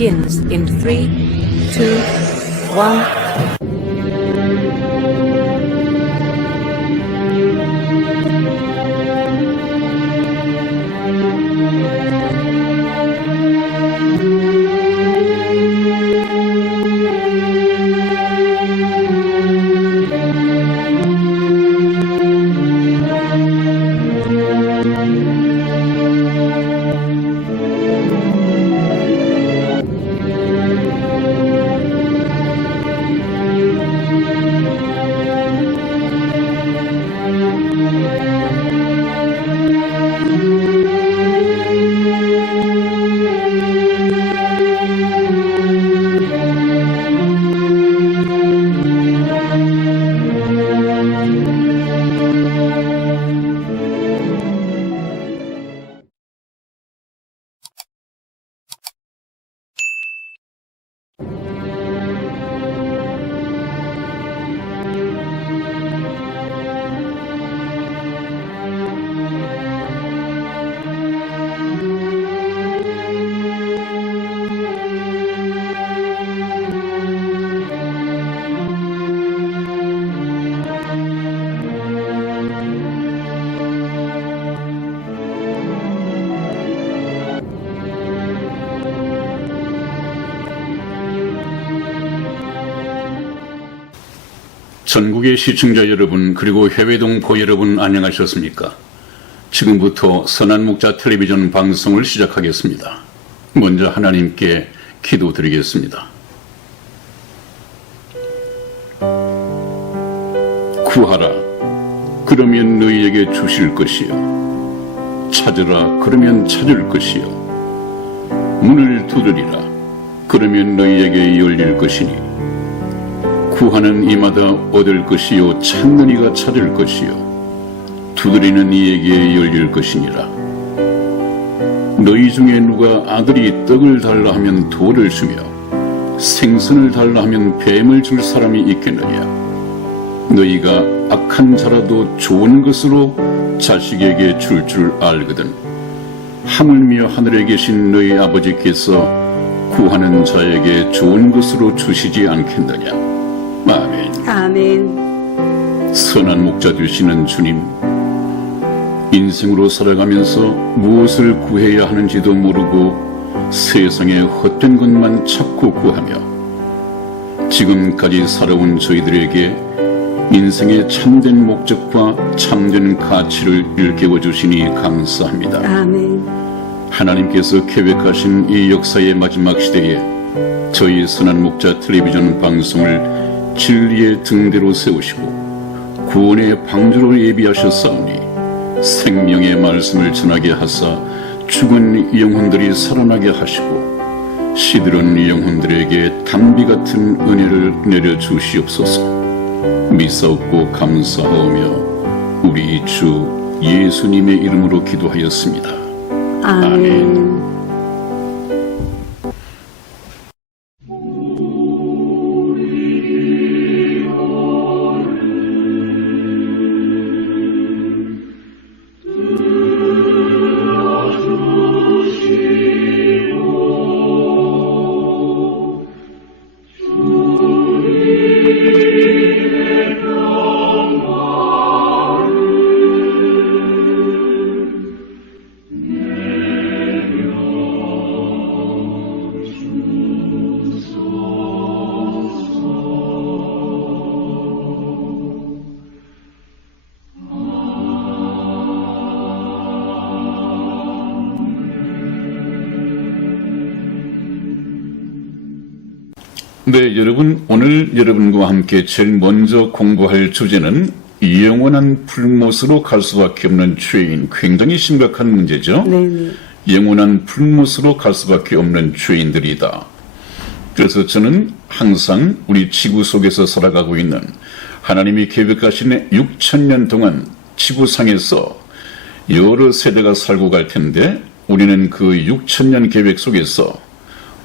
begins in 3, 2, 1. 전국의 시청자 여러분 그리고 해외 동포 여러분 안녕하셨습니까? 지금부터 선한 목자 텔레비전 방송을 시작하겠습니다. 먼저 하나님께 기도드리겠습니다. 구하라 그러면 너희에게 주실 것이요 찾으라 그러면 찾을 것이요 문을 두드리라 그러면 너희에게 열릴 것이니 구하는 이마다 얻을 것이요 찾는 이가 찾을 것이요 두드리는 이에게 열릴 것이니라. 너희 중에 누가 아들이 떡을 달라 하면 돌을 주며 생선을 달라 하면 뱀을 줄 사람이 있겠느냐. 너희가 악한 자라도 좋은 것으로 자식에게 줄 알거든 하물며 하늘에 계신 너희 아버지께서 구하는 자에게 좋은 것으로 주시지 않겠느냐. 아멘. 아멘. 선한 목자 되시는 주님, 인생으로 살아가면서 무엇을 구해야 하는지도 모르고 세상의 헛된 것만 찾고 구하며 지금까지 살아온 저희들에게 인생의 참된 목적과 참된 가치를 일깨워 주시니 감사합니다. 아멘. 하나님께서 계획하신 이 역사의 마지막 시대에 저희 선한 목자 텔레비전 방송을 진리의 등대로 세우시고 구원의 방주로 예비하셨사오니 생명의 말씀을 전하게 하사 죽은 영혼들이 살아나게 하시고 시들은 영혼들에게 담비 같은 은혜를 내려주시옵소서. 미사옵고 감사하오며 우리 주 예수님의 이름으로 기도하였습니다. 아멘. 네, 여러분, 오늘 여러분과 함께 제일 먼저 공부할 주제는 영원한 불못으로 갈 수밖에 없는 죄인. 굉장히 심각한 문제죠. 네네. 영원한 불못으로 갈 수밖에 없는 죄인들이다. 그래서 저는 항상 우리 지구 속에서 살아가고 있는 하나님이 계획하신 6,000년 동안 지구상에서 여러 세대가 살고 갈 텐데 우리는 그 6,000년 계획 속에서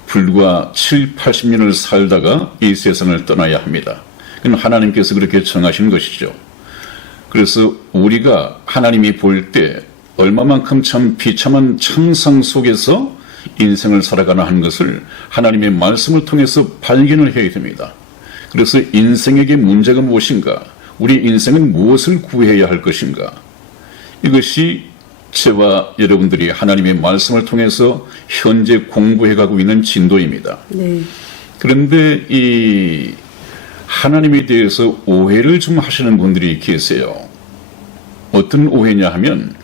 불과 7, 80년을 살다가 이 세상을 떠나야 합니다. 그건 하나님께서 그렇게 정하신 것이죠. 그래서 우리가 하나님이 볼 때 얼마만큼 참 비참한 창상 속에서 인생을 살아가나 하는 것을 하나님의 말씀을 통해서 발견을 해야 됩니다. 그래서 인생에게 문제가 무엇인가? 우리 인생은 무엇을 구해야 할 것인가? 이것이 저와 여러분들이 하나님의 말씀을 통해서 현재 공부해가고 있는 진도입니다. 네. 그런데 이 하나님에 대해서 오해를 좀 하시는 분들이 계세요. 어떤 오해냐 하면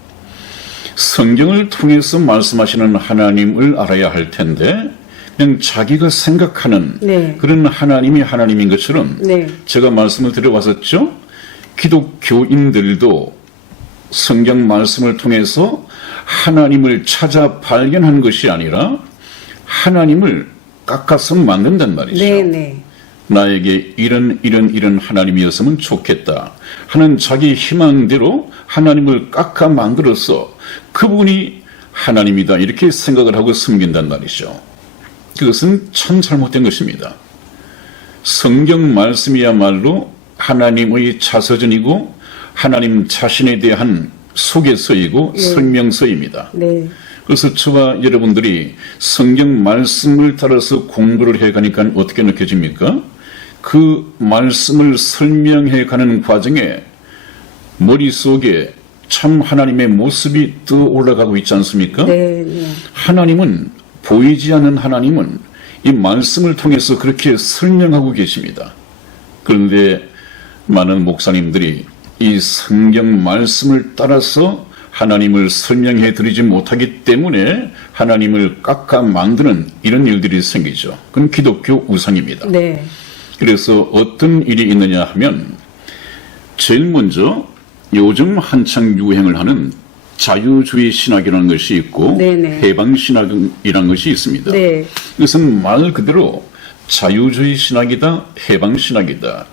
성경을 통해서 말씀하시는 하나님을 알아야 할 텐데 그냥 자기가 생각하는 네. 그런 하나님이 하나님인 것처럼 네. 제가 말씀을 드려왔었죠. 기독교인들도 성경 말씀을 통해서 하나님을 찾아 발견한 것이 아니라 하나님을 깎아서 만든단 말이죠. 네, 네. 나에게 이런 하나님이었으면 좋겠다 하는 자기 희망대로 하나님을 깎아 만들어서 그분이 하나님이다 이렇게 생각을 하고 섬긴단 말이죠. 그것은 참 잘못된 것입니다. 성경 말씀이야말로 하나님의 자서전이고 하나님 자신에 대한 소개서이고 설명서입니다. 네. 그래서 저와 여러분들이 성경 말씀을 따라서 공부를 해가니까 어떻게 느껴집니까? 그 말씀을 설명해가는 과정에 머릿속에 참 하나님의 모습이 떠올라가고 있지 않습니까? 네, 네. 하나님은 보이지 않는 하나님은 이 말씀을 통해서 그렇게 설명하고 계십니다. 그런데 많은 목사님들이 이 성경 말씀을 따라서 하나님을 설명해 드리지 못하기 때문에 하나님을 깎아 만드는 이런 일들이 생기죠. 그건 기독교 우상입니다. 네. 그래서 어떤 일이 있느냐 하면 제일 먼저 요즘 한창 유행을 하는 자유주의 신학이라는 것이 있고 네네. 해방신학이라는 것이 있습니다. 네. 이것은 말 그대로 자유주의 신학이다, 해방신학이다.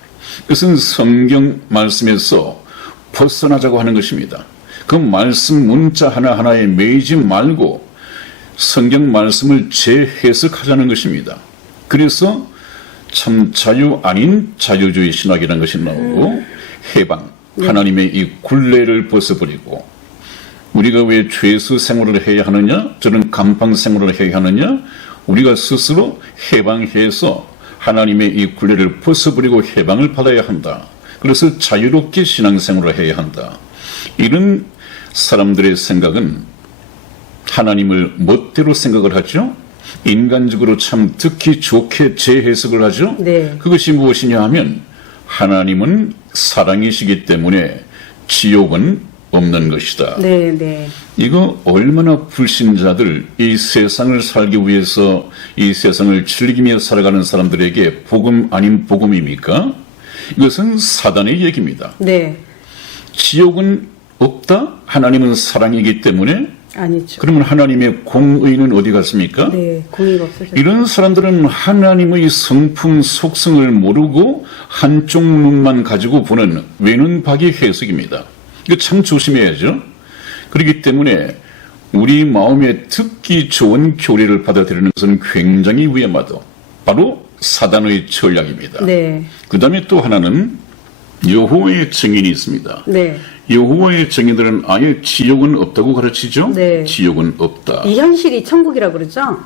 이것은 성경 말씀에서 벗어나자고 하는 것입니다. 그 말씀 문자 하나하나에 매이지 말고 성경 말씀을 재해석하자는 것입니다. 그래서 참 자유 아닌 자유주의 신학이라는 것이 나오고 해방, 하나님의 이 굴레를 벗어버리고 우리가 왜 죄수 생활을 해야 하느냐? 저는 감방 생활을 해야 하느냐? 우리가 스스로 해방해서 하나님의 이 굴레를 벗어버리고 해방을 받아야 한다. 그래서 자유롭게 신앙생활을 해야 한다. 이런 사람들의 생각은 하나님을 멋대로 생각을 하죠. 인간적으로 참 듣기 좋게 재해석을 하죠. 네. 그것이 무엇이냐 하면 하나님은 사랑이시기 때문에 지옥은 없는 것이다. 네, 네. 이거 얼마나 불신자들, 이 세상을 살기 위해서 이 세상을 즐기며 살아가는 사람들에게 복음 아닌 복음입니까? 이것은 사단의 얘기입니다. 네. 지옥은 없다? 하나님은 사랑이기 때문에? 아니죠. 그러면 하나님의 공의는 어디 갔습니까? 네, 공의가 없어졌죠. 이런 사람들은 하나님의 성품 속성을 모르고 한쪽 눈만 가지고 보는 외눈박이 해석입니다. 이거 참 조심해야죠. 그렇기 때문에 우리 마음에 듣기 좋은 교리를 받아들이는 것은 굉장히 위험하다. 바로 사단의 전략입니다. 네. 그 다음에 또 하나는 여호와의 증인이 있습니다. 네. 여호와의 증인들은 아예 지옥은 없다고 가르치죠? 네. 지옥은 없다. 이 현실이 천국이라고 그러죠?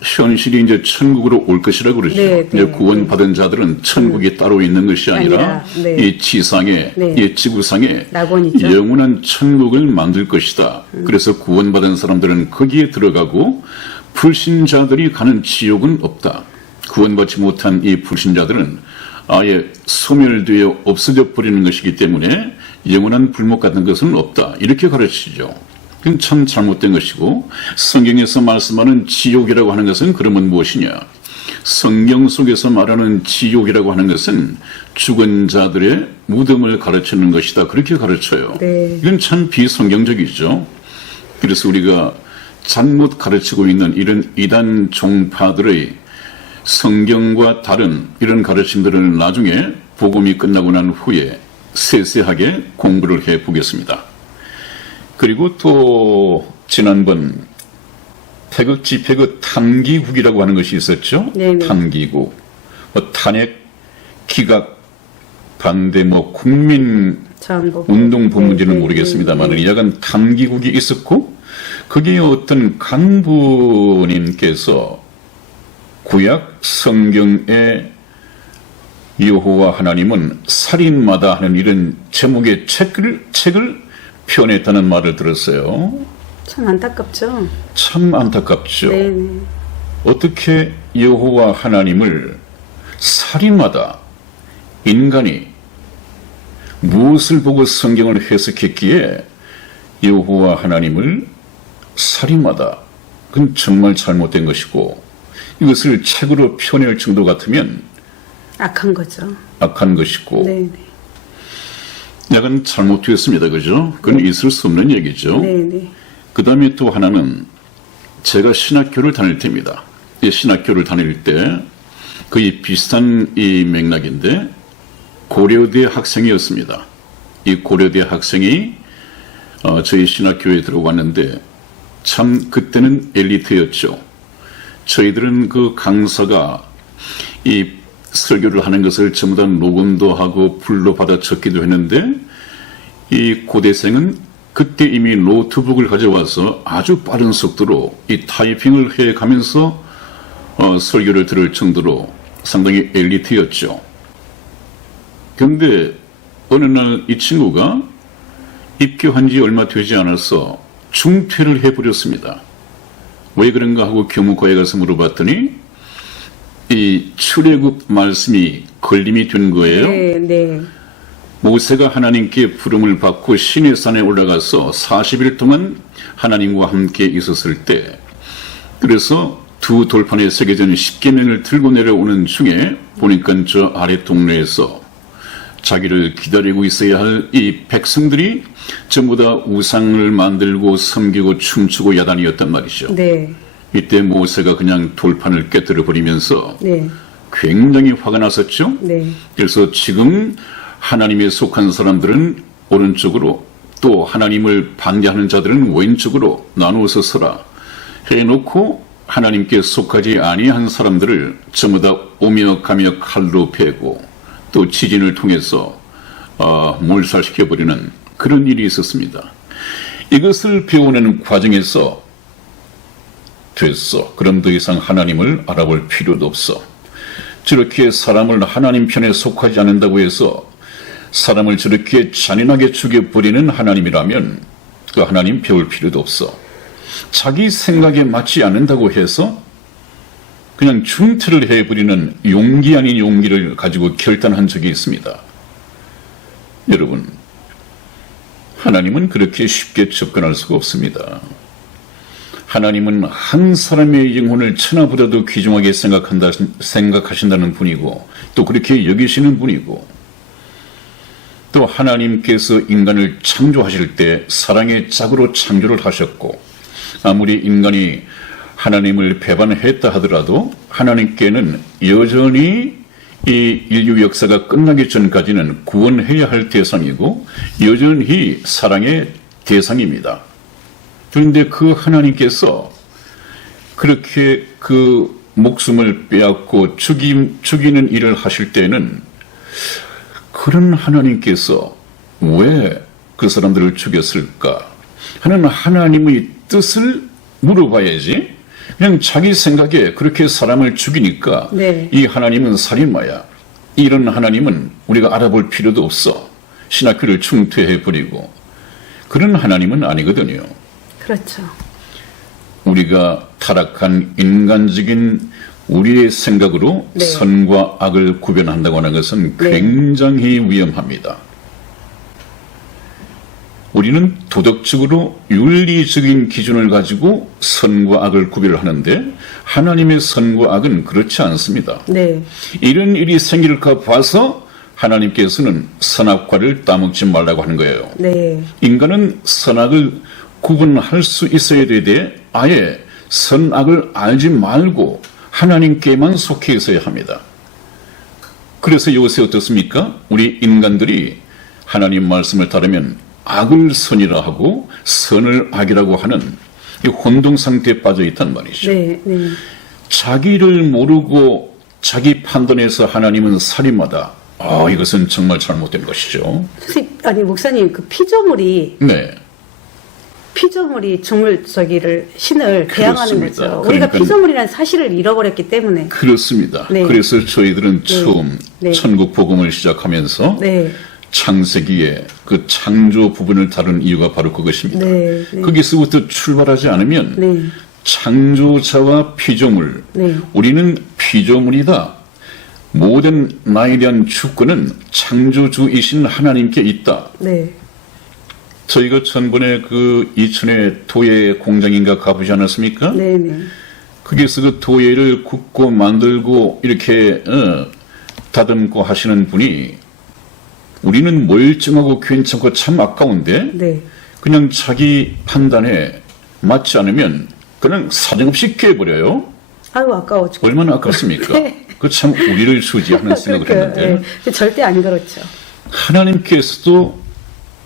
현실이 이제 천국으로 올 것이라고 그러죠. 네, 네, 이제 구원받은 자들은 천국이 따로 있는 것이 아니라 네. 이 지상에, 네. 이 지구상에 낙원이죠. 영원한 천국을 만들 것이다. 그래서 구원받은 사람들은 거기에 들어가고 불신자들이 가는 지옥은 없다. 구원받지 못한 이 불신자들은 아예 소멸되어 없어져 버리는 것이기 때문에 영원한 불목 같은 것은 없다. 이렇게 가르치죠. 그건 참 잘못된 것이고 성경에서 말씀하는 지옥이라고 하는 것은 그러면 무엇이냐? 성경 속에서 말하는 지옥이라고 하는 것은 죽은 자들의 무덤을 가르치는 것이다. 그렇게 가르쳐요. 네. 이건 참 비성경적이죠. 그래서 우리가 잘못 가르치고 있는 이런 이단 종파들의 성경과 다른 이런 가르침들을 나중에 복음이 끝나고 난 후에 세세하게 공부를 해보겠습니다. 그리고 또 지난번 태극 집회 탐기국이라고 하는 것이 있었죠. 네네. 탐기국, 탄핵, 기각, 반대, 국민 전부 운동 본문지는 네, 모르겠습니다만 네. 약간 탐기국이 있었고 거기에 어떤 강부님께서 구약 성경에 여호와 하나님은 살인마다 하는 이런 제목의 책을 표현했다는 말을 들었어요. 참 안타깝죠. 참 안타깝죠. 네네. 어떻게 여호와 하나님을 살인마다 인간이 무엇을 보고 성경을 해석했기에 여호와 하나님을 살인마다 그건 정말 잘못된 것이고 이것을 책으로 표현할 정도 같으면 악한 거죠. 악한 것이고 네네. 약간 잘못되었습니다. 그죠? 그건 있을 수 없는 얘기죠. 네네. 그 다음에 또 하나는 제가 신학교를 다닐 때입니다. 이 신학교를 다닐 때 거의 비슷한 이 맥락인데 고려대 학생이었습니다. 이 고려대 학생이 저희 신학교에 들어갔는데 참 그때는 엘리트였죠. 저희들은 그 강사가 이 설교를 하는 것을 전부 다 녹음도 하고 불로 받아 적기도 했는데 이 고대생은 그때 이미 노트북을 가져와서 아주 빠른 속도로 이 타이핑을 해가면서 설교를 들을 정도로 상당히 엘리트였죠. 그런데 어느 날 이 친구가 입교한 지 얼마 되지 않아서 중퇴를 해버렸습니다. 왜 그런가 하고 교무과에 가서 물어봤더니 이 출애굽 말씀이 걸림이 된 거예요. 네. 모세가 하나님께 부름을 받고 시내 산에 올라가서 40일 동안 하나님과 함께 있었을 때 그래서 두 돌판에 새겨진 십계명을 들고 내려오는 중에 보니까 저 아래 동네에서 자기를 기다리고 있어야 할 이 백성들이 전부 다 우상을 만들고 섬기고 춤추고 야단이었단 말이죠. 네. 이때 모세가 그냥 돌판을 깨뜨려 버리면서 네. 굉장히 화가 났었죠. 네. 그래서 지금 하나님에 속한 사람들은 오른쪽으로 또 하나님을 반대하는 자들은 왼쪽으로 나누어서 서라 해놓고 하나님께 속하지 아니한 사람들을 전부 다 오며 가며 칼로 베고 또 지진을 통해서 몰살시켜버리는 그런 일이 있었습니다. 이것을 배우는 과정에서 됐어. 그럼 더 이상 하나님을 알아볼 필요도 없어. 저렇게 사람을 하나님 편에 속하지 않는다고 해서 사람을 저렇게 잔인하게 죽여버리는 하나님이라면 그 하나님 배울 필요도 없어. 자기 생각에 맞지 않는다고 해서 그냥 중퇴를 해버리는 용기 아닌 용기를 가지고 결단한 적이 있습니다. 여러분, 하나님은 그렇게 쉽게 접근할 수가 없습니다. 하나님은 한 사람의 영혼을 천하보다도 귀중하게 생각하신다는 분이고 또 그렇게 여기시는 분이고 또 하나님께서 인간을 창조하실 때 사랑의 짝으로 창조를 하셨고 아무리 인간이 하나님을 배반했다 하더라도 하나님께는 여전히 이 인류 역사가 끝나기 전까지는 구원해야 할 대상이고 여전히 사랑의 대상입니다. 그런데 그 하나님께서 그렇게 그 목숨을 빼앗고 죽이는 일을 하실 때는 그런 하나님께서 왜 그 사람들을 죽였을까 하는 하나님의 뜻을 물어봐야지 그냥 자기 생각에 그렇게 사람을 죽이니까 네. 이 하나님은 살인마야. 이런 하나님은 우리가 알아볼 필요도 없어. 신학교를 중퇴해버리고 그런 하나님은 아니거든요. 그렇죠. 우리가 타락한 인간적인 우리의 생각으로 네. 선과 악을 구별한다고 하는 것은 네. 굉장히 위험합니다. 우리는 도덕적으로 윤리적인 기준을 가지고 선과 악을 구별하는데 하나님의 선과 악은 그렇지 않습니다. 네. 이런 일이 생길까 봐서 하나님께서는 선악과를 따먹지 말라고 하는 거예요. 네. 인간은 선악을 구분할 수 있어야 되되 아예 선악을 알지 말고 하나님께만 속해 있어야 합니다. 그래서 요새 어떻습니까? 우리 인간들이 하나님 말씀을 따르면 악을 선이라 하고 선을 악이라고 하는 이 혼동 상태에 빠져 있단 말이죠. 네. 네. 자기를 모르고 자기 판단에서 하나님은 살인마다. 이것은 정말 잘못된 것이죠. 아니 목사님 그 피조물이 네. 피조물이 신을 대항하는 그렇습니다. 거죠. 우리가 그러니까 피조물이라는 사실을 잃어버렸기 때문에. 그렇습니다. 네. 그래서 저희들은 처음 네. 천국 복음을 시작하면서 네. 창세기의 그 창조 부분을 다룬 이유가 바로 그것입니다. 네. 네. 거기서부터 출발하지 않으면 네. 창조자와 피조물, 네. 우리는 피조물이다. 모든 나에 대한 주권은 창조주이신 하나님께 있다. 네. 저희가 전번에 그 이천의 도예 공장인가 가보지 않았습니까? 네. 네. 거기서 그 도예를 굽고 만들고 이렇게 다듬고 하시는 분이 우리는 멀쩡하고 괜찮고 참 아까운데 네. 그냥 자기 판단에 맞지 않으면 그냥 사정없이 깨버려요. 아유, 아까워. 얼마나 아깝습니까? 네. 그 참 우리를 주지 하는 생각을 했는데 네. 절대 안 그렇죠. 하나님께서도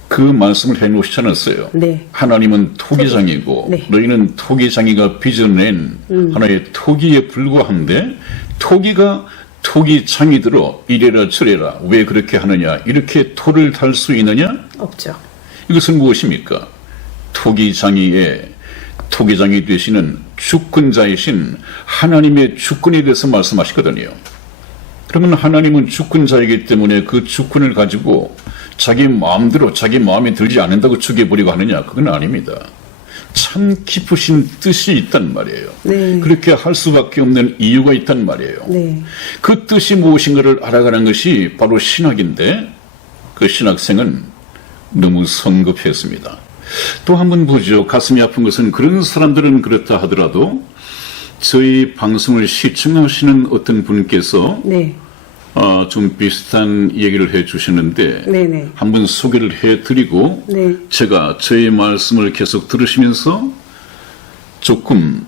그 말씀을 해놓으시지 않았어요. 네. 하나님은 토기장이고 네. 너희는 토기장이가 빚어낸 하나의 토기에 불과한데 토기가 토기장이 들어 이래라 저래라 왜 그렇게 하느냐 이렇게 토를 달 수 있느냐? 없죠. 이것은 무엇입니까? 토기장이 되시는 주권자이신 하나님의 주권에 대해서 말씀하시거든요. 그러면 하나님은 주권자이기 때문에 그 주권을 가지고 자기 마음대로 자기 마음에 들지 않는다고 죽여버리고 하느냐? 그건 아닙니다. 참 깊으신 뜻이 있단 말이에요. 네. 그렇게 할 수밖에 없는 이유가 있단 말이에요. 네. 그 뜻이 무엇인가를 알아가는 것이 바로 신학인데 그 신학생은 너무 성급했습니다. 또 한 번 보죠. 가슴이 아픈 것은 그런 사람들은 그렇다 하더라도 저희 방송을 시청하시는 어떤 분께서 네. 좀 비슷한 얘기를 해 주셨는데 네네. 한번 소개를 해드리고 네. 제가 저희 말씀을 계속 들으시면서 조금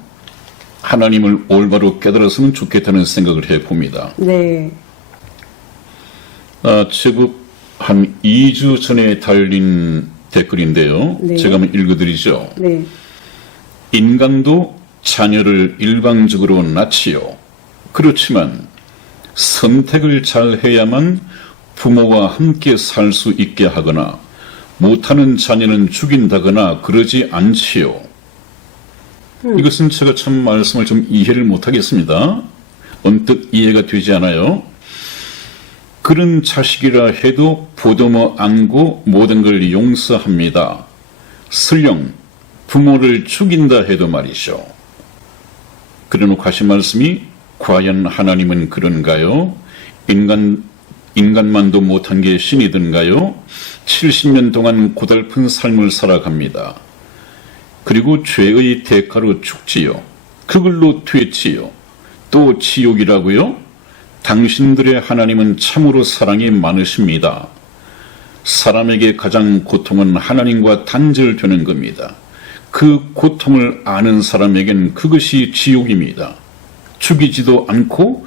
하나님을 올바로 깨달았으면 좋겠다는 생각을 해봅니다. 네. 제법 한 2주 전에 달린 댓글인데요. 네. 제가 한번 읽어드리죠. 네. 인간도 자녀를 일방적으로 낳지요. 그렇지만 선택을 잘 해야만 부모와 함께 살 수 있게 하거나 못하는 자녀는 죽인다거나 그러지 않지요. 이것은 제가 참 말씀을 좀 이해를 못하겠습니다. 언뜻 이해가 되지 않아요. 그런 자식이라 해도 보듬어 안고 모든 걸 용서합니다. 설령 부모를 죽인다 해도 말이죠. 그래놓고 하신 말씀이 과연 하나님은 그런가요? 인간만도 못한 게 신이든가요? 70년 동안 고달픈 삶을 살아갑니다. 그리고 죄의 대가로 죽지요. 그걸로 되지요. 또 지옥이라고요? 당신들의 하나님은 참으로 사랑이 많으십니다. 사람에게 가장 고통은 하나님과 단절되는 겁니다. 그 고통을 아는 사람에겐 그것이 지옥입니다. 죽이지도 않고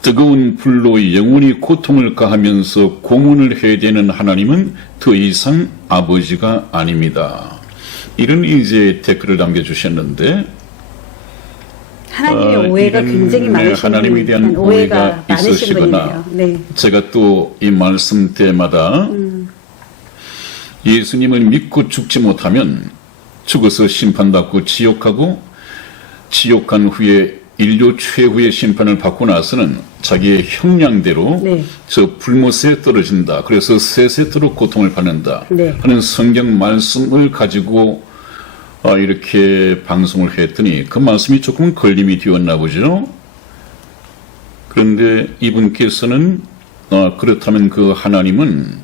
뜨거운 불로 영원히 고통을 가하면서 고문을 해야 되는 하나님은 더 이상 아버지가 아닙니다. 이런 이제 댓글을 남겨주셨는데 하나님의 오해가 굉장히 많으신 하나님에 대한 분이에요. 오해가 많으신 있으시거나 분이네요. 네. 제가 또 이 말씀 때마다 예수님을 믿고 죽지 못하면 죽어서 심판받고 지옥하고 지옥한 후에 인류 최후의 심판을 받고 나서는 자기의 형량대로 네. 저 불못에 떨어진다. 그래서 세세토록 고통을 받는다 네. 하는 성경 말씀을 가지고 이렇게 방송을 했더니 그 말씀이 조금 걸림이 되었나 보죠. 그런데 이분께서는 그렇다면 그 하나님은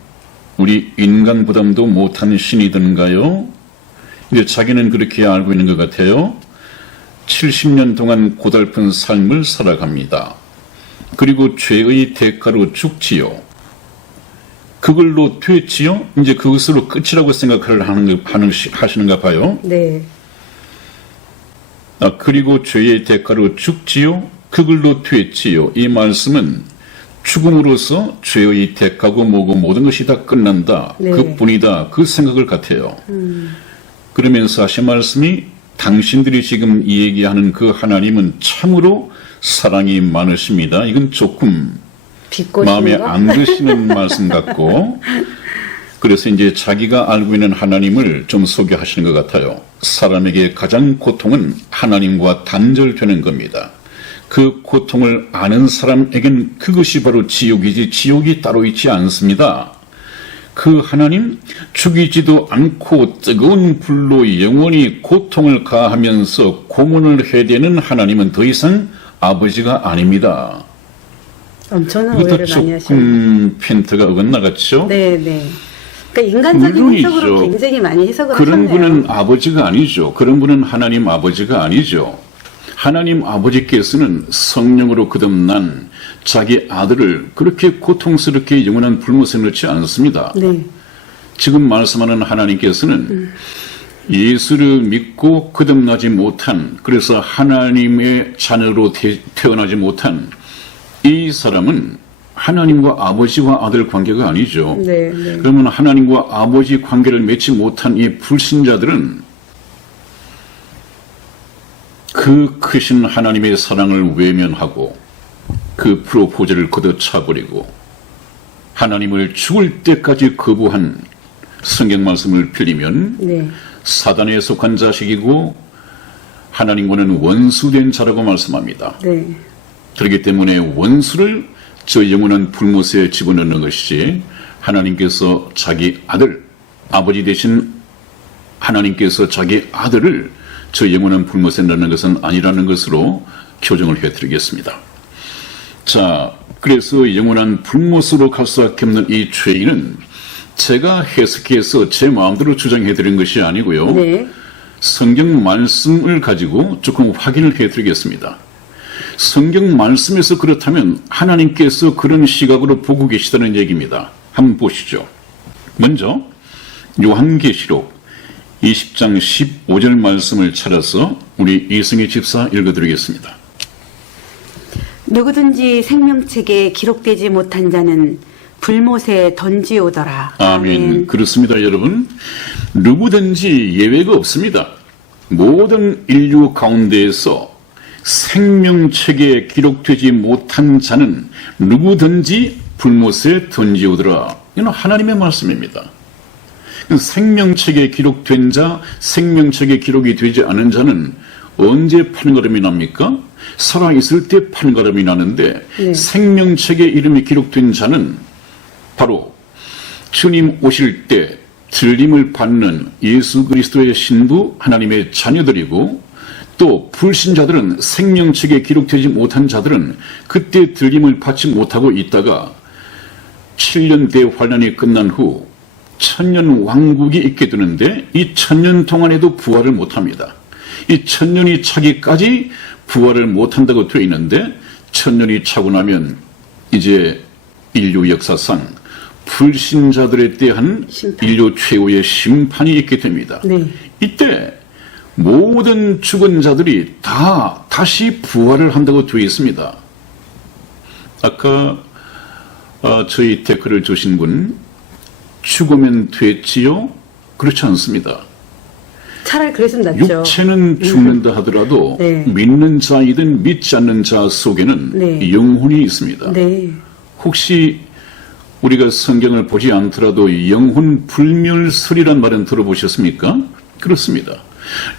우리 인간보다도 못한 신이든가요? 이제 자기는 그렇게 알고 있는 것 같아요. 70년 동안 고달픈 삶을 살아갑니다. 그리고 죄의 대가로 죽지요. 그걸로 됐지요? 이제 그것으로 끝이라고 생각을 하시는가 봐요. 네. 그리고 죄의 대가로 죽지요? 그걸로 됐지요. 이 말씀은 죽음으로써 죄의 대가고 뭐고 모든 것이 다 끝난다. 네. 그뿐이다. 그 생각을 같아요. 그러면서 하신 말씀이 당신들이 지금 얘기하는 그 하나님은 참으로 사랑이 많으십니다. 이건 조금 마음에 안 드시는 말씀 같고 그래서 이제 자기가 알고 있는 하나님을 좀 소개하시는 것 같아요. 사람에게 가장 고통은 하나님과 단절되는 겁니다. 그 고통을 아는 사람에겐 그것이 바로 지옥이지 지옥이 따로 있지 않습니다. 그 하나님, 죽이지도 않고 뜨거운 불로 영원히 고통을 가하면서 고문을 해대는 하나님은 더 이상 아버지가 아닙니다. 엄청난 이것도 오해를 많이 하시네요. 조금 펜트가 어긋나갔죠? 네네. 그러니까 인간적인 물론이죠. 해석으로 굉장히 많이 해석을 그런 하셨네요. 분은 아버지가 아니죠. 그런 분은 하나님 아버지가 아니죠. 하나님 아버지께서는 성령으로 거듭난 자기 아들을 그렇게 고통스럽게 영원한 불못에 넣지 않습니다. 네. 지금 말씀하는 하나님께서는 예수를 믿고 거듭나지 못한, 그래서 하나님의 자녀로 태어나지 못한 이 사람은 하나님과 아버지와 아들 관계가 아니죠. 네, 네. 그러면 하나님과 아버지 관계를 맺지 못한 이 불신자들은 그 크신 하나님의 사랑을 외면하고 그 프로포즈를 걷어차버리고 하나님을 죽을 때까지 거부한 성경 말씀을 빌리면 네. 사단에 속한 자식이고 하나님과는 원수된 자라고 말씀합니다. 네. 그렇기 때문에 원수를 저 영원한 불못에 집어넣는 것이지 하나님께서 자기 아들, 아버지 되신 하나님께서 자기 아들을 저 영원한 불못에 넣는 것은 아니라는 것으로 교정을 해드리겠습니다. 자, 그래서 영원한 불못으로 갈 수밖에 없는 이 죄인은 제가 해석해서 제 마음대로 주장해드린 것이 아니고요. 네. 성경 말씀을 가지고 조금 확인을 해드리겠습니다. 성경 말씀에서 그렇다면 하나님께서 그런 시각으로 보고 계시다는 얘기입니다. 한번 보시죠. 먼저 요한계시록 20장 15절 말씀을 찾아서 우리 이승희 집사 읽어드리겠습니다. 누구든지 생명책에 기록되지 못한 자는 불못에 던지오더라. 아멘. 그렇습니다, 여러분. 누구든지 예외가 없습니다. 모든 인류 가운데에서 생명책에 기록되지 못한 자는 누구든지 불못에 던지오더라. 이건 하나님의 말씀입니다. 생명책에 기록된 자, 생명책에 기록이 되지 않은 자는 언제 판가름이 납니까? 살아있을 때 판가름이 나는데 네. 생명책에 이름이 기록된 자는 바로 주님 오실 때 들림을 받는 예수 그리스도의 신부 하나님의 자녀들이고 또 불신자들은 생명책에 기록되지 못한 자들은 그때 들림을 받지 못하고 있다가 7년 대환란이 끝난 후 천년 왕국이 있게 되는데 이 천년 동안에도 부활을 못합니다. 이 천년이 차기까지 부활을 못한다고 되어 있는데 천년이 차고 나면 이제 인류 역사상 불신자들에 대한 심판. 인류 최후의 심판이 있게 됩니다. 네. 이때 모든 죽은 자들이 다 다시 부활을 한다고 되어 있습니다. 아까 저희 댓글을 주신 분 죽으면 됐지요? 그렇지 않습니다. 차라리 그랬으면 낫죠. 육체는 죽는다 하더라도 네. 믿는 자이든 믿지 않는 자 속에는 네. 영혼이 있습니다. 네. 혹시 우리가 성경을 보지 않더라도 영혼 불멸설이란 말은 들어보셨습니까? 그렇습니다.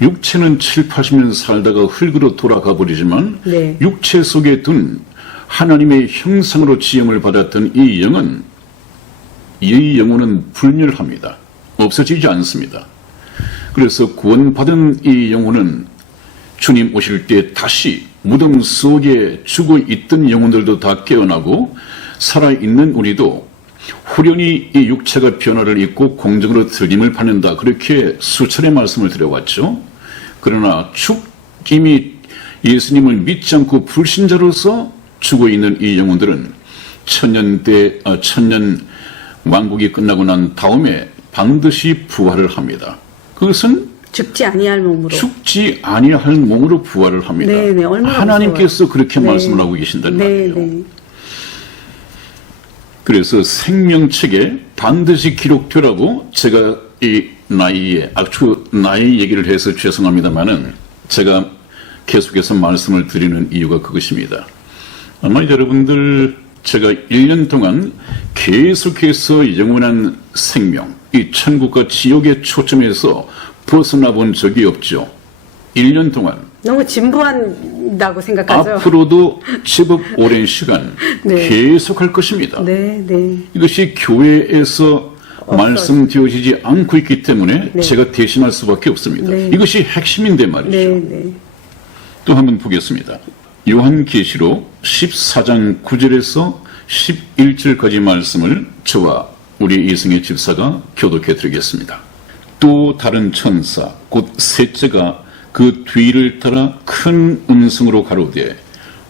육체는 7, 80년 살다가 흙으로 돌아가 버리지만 네. 육체 속에 둔 하나님의 형상으로 지음을 받았던 이 영은 이 영혼은 불멸합니다. 없어지지 않습니다. 그래서 구원받은 이 영혼은 주님 오실 때 다시 무덤 속에 죽어 있던 영혼들도 다 깨어나고 살아있는 우리도 후련히 이 육체가 변화를 입고 공적으로 들림을 받는다. 그렇게 수차례 말씀을 드려왔죠. 그러나 이미 예수님을 믿지 않고 불신자로서 죽어 있는 이 영혼들은 천년 왕국이 끝나고 난 다음에 반드시 부활을 합니다. 그것은 죽지 아니할 몸으로. 죽지 아니할 몸으로 부활을 합니다. 네, 네, 얼마나 하나님께서 무서워요. 그렇게 네. 말씀을 하고 계신단 말이에요. 네. 그래서 생명책에 반드시 기록되라고 제가 이 나이 얘기를 해서 죄송합니다만은 제가 계속해서 말씀을 드리는 이유가 그것입니다. 아마 여러분들 제가 1년 동안 계속해서 영원한 생명, 이 천국과 지옥에 초점해서 벗어나 본 적이 없죠. 1년 동안. 너무 진부한다고 생각하죠. 앞으로도 제법 오랜 시간 네. 계속할 것입니다. 네, 네. 이것이 교회에서 말씀되어지지 않고 있기 때문에 네. 제가 대신할 수밖에 없습니다. 네. 이것이 핵심인데 말이죠. 네, 네. 또 한번 보겠습니다. 요한계시록 14장 9절에서 11절까지 말씀을 저와 우리 이승혜 집사가 교독해 드리겠습니다. 또 다른 천사 곧 셋째가 그 뒤를 따라 큰 음성으로 가로되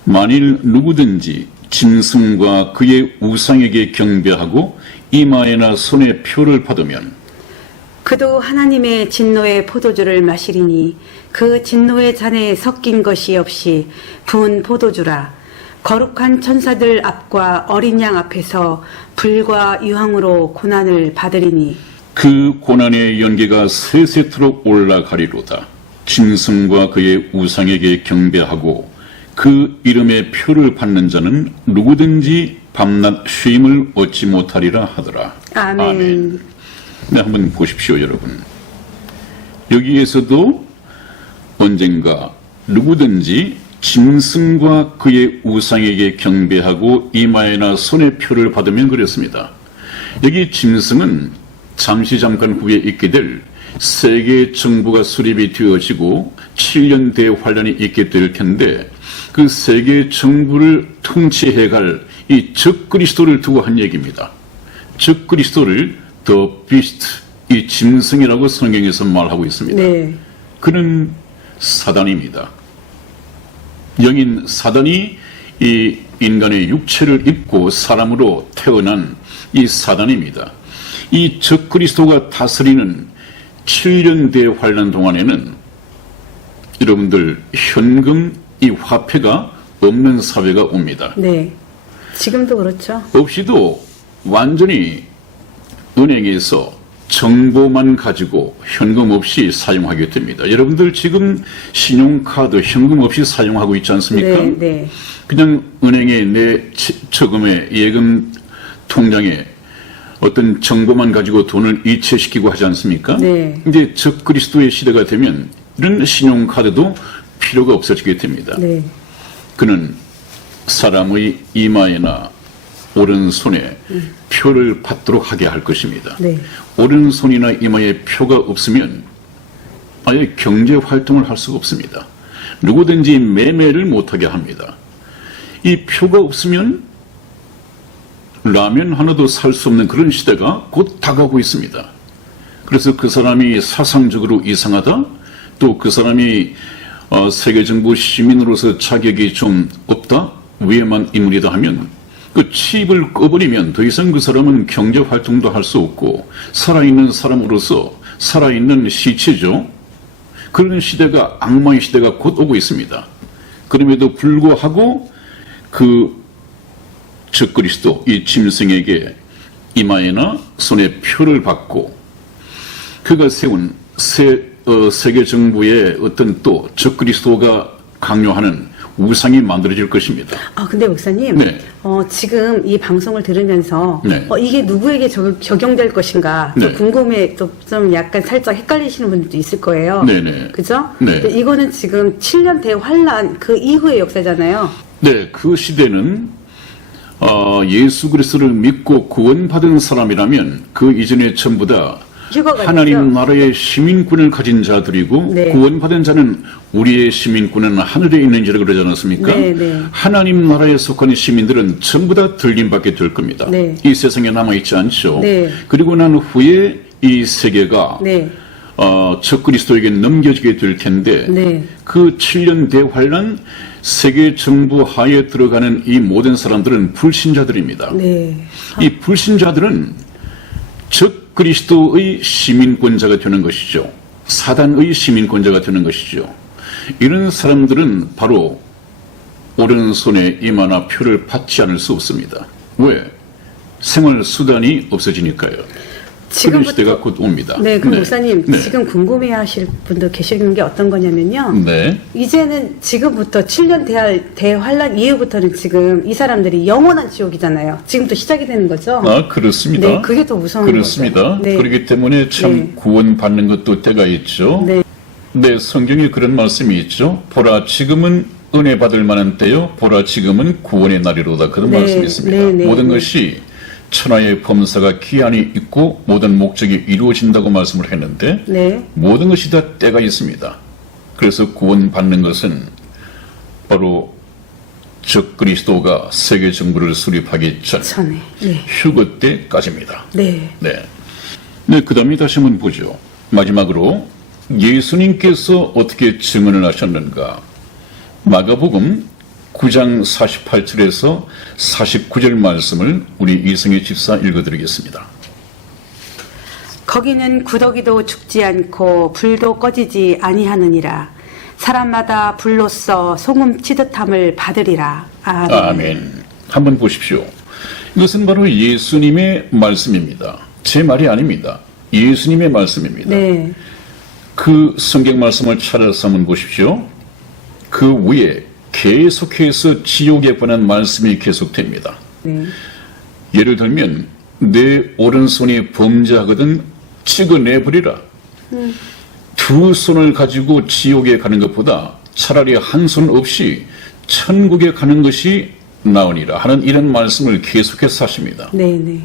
만일 누구든지 짐승과 그의 우상에게 경배하고 이마에나 손에 표를 받으면 그도 하나님의 진노의 포도주를 마시리니 그 진노의 잔에 섞인 것이 없이 부은 포도주라. 거룩한 천사들 앞과 어린 양 앞에서 불과 유황으로 고난을 받으리니 그 고난의 연기가 세세토록 올라가리로다. 짐승과 그의 우상에게 경배하고 그 이름의 표를 받는 자는 누구든지 밤낮 쉼을 얻지 못하리라 하더라. 아멘. 네, 한번 보십시오, 여러분. 여기에서도 언젠가 누구든지 짐승과 그의 우상에게 경배하고 이마에나 손에 표를 받으면 그랬습니다. 여기 짐승은 잠깐 후에 있게 될 세계 정부가 수립이 되어지고 7년 대환란이 있게 될 텐데 그 세계 정부를 통치해갈 이 적그리스도를 두고 한 얘기입니다. 적그리스도를 The Beast, 이 짐승이라고 성경에서 말하고 있습니다. 네. 그는 사단입니다. 영인 사단이 이 인간의 육체를 입고 사람으로 태어난 이 사단입니다. 이 적그리스도가 다스리는 7년 대환란 동안에는 여러분들 현금, 이 화폐가 없는 사회가 옵니다. 네. 지금도 그렇죠. 없이도 완전히 은행에서 정보만 가지고 현금 없이 사용하게 됩니다. 여러분들 지금 신용카드 현금 없이 사용하고 있지 않습니까? 네, 네. 그냥 은행에 내 저금에 예금 통장에 어떤 정보만 가지고 돈을 이체시키고 하지 않습니까? 네. 이제 적그리스도의 시대가 되면 이런 신용카드도 필요가 없어지게 됩니다. 네. 그는 사람의 이마에나 오른손에 표를 받도록 하게 할 것입니다. 네. 오른손이나 이마에 표가 없으면 아예 경제 활동을 할 수가 없습니다. 누구든지 매매를 못하게 합니다. 이 표가 없으면 라면 하나도 살 수 없는 그런 시대가 곧 다가오고 있습니다. 그래서 그 사람이 사상적으로 이상하다, 또 그 사람이 세계정부 시민으로서 자격이 좀 없다, 위험한 인물이다 하면 그 칩을 꺼버리면 더 이상 그 사람은 경제활동도 할 수 없고 살아있는 사람으로서 살아있는 시체죠. 그런 시대가, 악마의 시대가 곧 오고 있습니다. 그럼에도 불구하고 그 적그리스도, 이 짐승에게 이마에나 손에 표를 받고 그가 세운 세계 정부의 어떤 또 적그리스도가 강요하는 우상이 만들어질 것입니다. 근데 목사님, 네. 지금 이 방송을 들으면서 네. 이게 누구에게 적용될 것인가 또 네. 궁금해, 또 좀 약간 살짝 헷갈리시는 분들도 있을 거예요. 네네. 그죠? 네. 근데 이거는 지금 7년 대환란 그 이후의 역사잖아요. 네, 그 시대는 예수 그리스도를 믿고 구원받은 사람이라면 그 이전에 전부 다 휴거가 하나님 됐죠? 나라의 시민권을 가진 자들이고 네. 구원받은 자는 우리의 시민권은 하늘에 있는지라 그러지 않았습니까? 네, 네. 하나님 나라에 속한 시민들은 전부 다 들림받게 될 겁니다. 네. 이 세상에 남아있지 않죠. 네. 그리고 난 후에 이 세계가 네. 적그리스도에게 넘겨지게 될 텐데 네. 그 7년 대환란 세계 정부 하에 들어가는 이 모든 사람들은 불신자들입니다. 네. 이 불신자들은 적그리스도의 시민권자가 되는 것이죠. 사단의 시민권자가 되는 것이죠. 이런 사람들은 바로 오른손에 이마나 표를 받지 않을 수 없습니다. 왜? 생활 수단이 없어지니까요. 그런 시대가 곧 옵니다. 네, 그럼 목사님 네. 지금 궁금해하실 분도 계시는 게 어떤 거냐면요. 네. 이제는 지금부터 7년 대환란 이후부터는 지금 이 사람들이 영원한 지옥이잖아요. 지금부터 시작이 되는 거죠. 아, 그렇습니다. 네, 그게 더 무서운 그렇습니다. 거죠. 네. 그렇기 때문에 참 네. 구원받는 것도 때가 있죠. 네. 네, 성경에 그런 말씀이 있죠. 보라, 지금은 은혜 받을 만한 때요. 보라, 지금은 구원의 날이로다. 그런 네, 말씀이 있습니다. 네, 네, 모든 네. 것이 천하의 범사가 기한이 있고 모든 목적이 이루어진다고 말씀을 했는데 네. 모든 것이 다 때가 있습니다. 그래서 구원받는 것은 바로 적그리스도가 세계 정부를 수립하기 전 전에. 네. 휴거 때까지입니다. 네. 네. 네, 그 다음에 다시 한번 보죠. 마지막으로 예수님께서 어떻게 증언을 하셨는가. 마가복음 9장 48절에서 49절 말씀을 우리 이승희 집사 읽어드리겠습니다. 거기는 구더기도 죽지 않고 불도 꺼지지 아니하느니라. 사람마다 불로써 소금 치듯함을 받으리라. 아멘. 아멘. 한번 보십시오. 이것은 바로 예수님의 말씀입니다. 제 말이 아닙니다. 예수님의 말씀입니다. 네. 그 성경 말씀을 찾아서 한번 보십시오. 그 위에 계속해서 지옥에 관한 말씀이 계속됩니다. 네. 예를 들면 내 오른손이 범죄하거든 찍어내버리라. 두 손을 가지고 지옥에 가는 것보다 차라리 한 손 없이 천국에 가는 것이 나으니라 하는 이런 말씀을 계속해서 하십니다. 네. 네.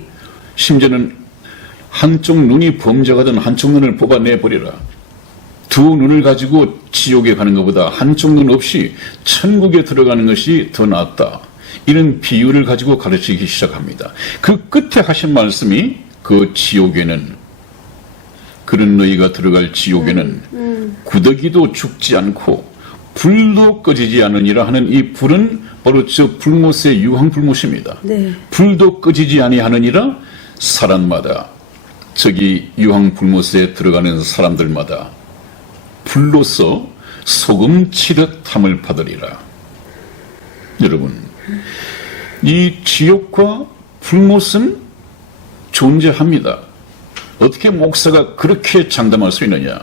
심지어는 한쪽 눈이 범죄하거든 한쪽 눈을 뽑아내버리라. 두 눈을 가지고 지옥에 가는 것보다 한쪽 눈 없이 천국에 들어가는 것이 더 낫다. 이런 비유를 가지고 가르치기 시작합니다. 그 끝에 하신 말씀이 그 지옥에는 그런 너희가 들어갈 지옥에는 구더기도 죽지 않고 불도 꺼지지 않으니라 하는 이 불은 바로 저 불못의 유황 불못입니다. 네. 불도 꺼지지 아니하느니라. 사람마다 저기 유황 불못에 들어가는 사람들마다 불로서 소금 치듯 함을 받으리라. 여러분, 이 지옥과 불못은 존재합니다. 어떻게 목사가 그렇게 장담할 수 있느냐?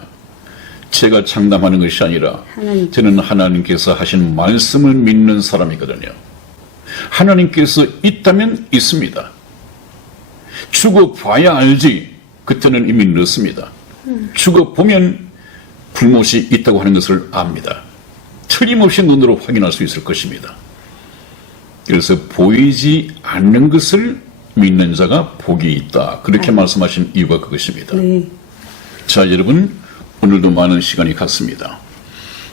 제가 장담하는 것이 아니라 저는 하나님께서 하신 말씀을 믿는 사람이거든요. 하나님께서 있다면 있습니다. 죽어봐야 알지. 그때는 이미 늦습니다. 죽어보면 불못이 있다고 하는 것을 압니다. 틀림없이 눈으로 확인할 수 있을 것입니다. 그래서 보이지 않는 것을 믿는 자가 복이 있다. 그렇게 말씀하신 이유가 그것입니다. 네. 자, 여러분, 오늘도 많은 시간이 갔습니다.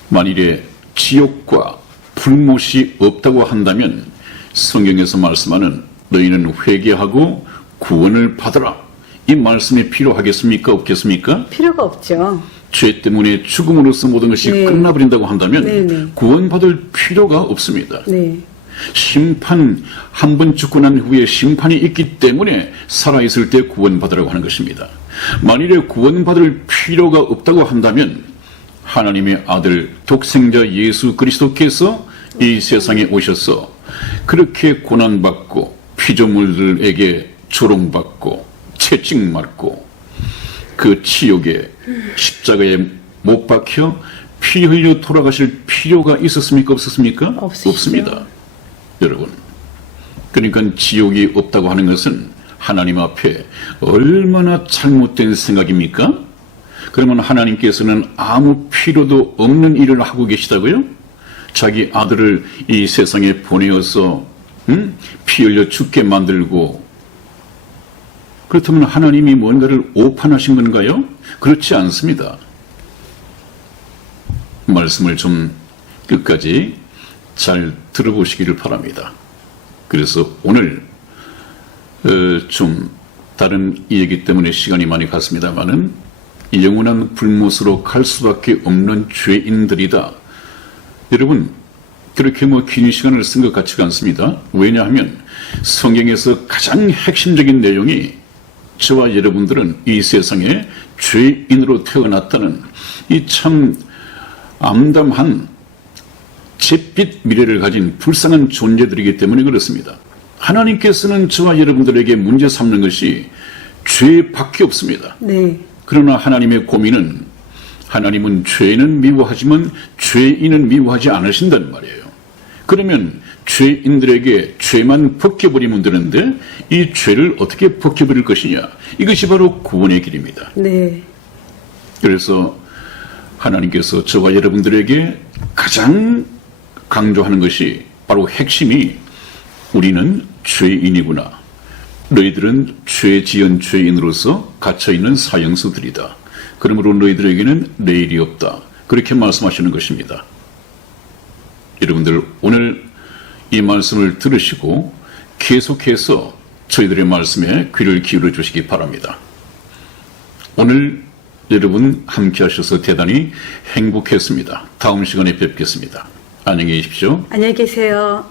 만일에 지옥과 불못이 없다고 한다면 성경에서 말씀하는 너희는 회개하고 구원을 받으라. 이 말씀이 필요하겠습니까? 없겠습니까? 필요가 없죠. 죄 때문에 죽음으로써 모든 것이 네. 끝나버린다고 한다면 네, 네. 구원받을 필요가 없습니다. 네. 심판, 한 번 죽고 난 후에 심판이 있기 때문에 살아있을 때 구원받으라고 하는 것입니다. 만일에 구원받을 필요가 없다고 한다면 하나님의 아들 독생자 예수 그리스도께서 이 세상에 오셔서 그렇게 고난받고 피조물들에게 조롱받고 채찍맞고 그 치욕에 십자가에 못 박혀 피 흘려 돌아가실 필요가 있었습니까? 없었습니까? 없으시죠. 없습니다. 여러분, 그러니까 지옥이 없다고 하는 것은 하나님 앞에 얼마나 잘못된 생각입니까? 그러면 하나님께서는 아무 필요도 없는 일을 하고 계시다고요? 자기 아들을 이 세상에 보내어서 피 흘려 죽게 만들고, 그렇다면 하나님이 뭔가를 오판하신 건가요? 그렇지 않습니다. 말씀을 좀 끝까지 잘 들어보시기를 바랍니다. 그래서 오늘 좀 다른 얘기 때문에 시간이 많이 갔습니다마는 영원한 불못으로 갈 수밖에 없는 죄인들이다. 여러분, 그렇게 긴 시간을 쓴 것 같지가 않습니다. 왜냐하면 성경에서 가장 핵심적인 내용이 저와 여러분들은 이 세상에 죄인으로 태어났다는 이 참 암담한 잿빛 미래를 가진 불쌍한 존재들이기 때문에 그렇습니다. 하나님께서는 저와 여러분들에게 문제 삼는 것이 죄밖에 없습니다. 네. 그러나 하나님의 고민은 하나님은 죄인은 미워하지만 죄인은 미워하지 않으신다는 말이에요. 그러면 죄인들에게 죄만 벗겨버리면 되는데 이 죄를 어떻게 벗겨버릴 것이냐. 이것이 바로 구원의 길입니다. 네. 그래서 하나님께서 저와 여러분들에게 가장 강조하는 것이 바로 핵심이 우리는 죄인이구나. 너희들은 죄 지은 죄인으로서 갇혀있는 사형수들이다. 그러므로 너희들에게는 내일이 없다. 그렇게 말씀하시는 것입니다. 여러분들 오늘 이 말씀을 들으시고 계속해서 저희들의 말씀에 귀를 기울여 주시기 바랍니다. 오늘 여러분 함께 하셔서 대단히 행복했습니다. 다음 시간에 뵙겠습니다. 안녕히 계십시오. 안녕히 계세요.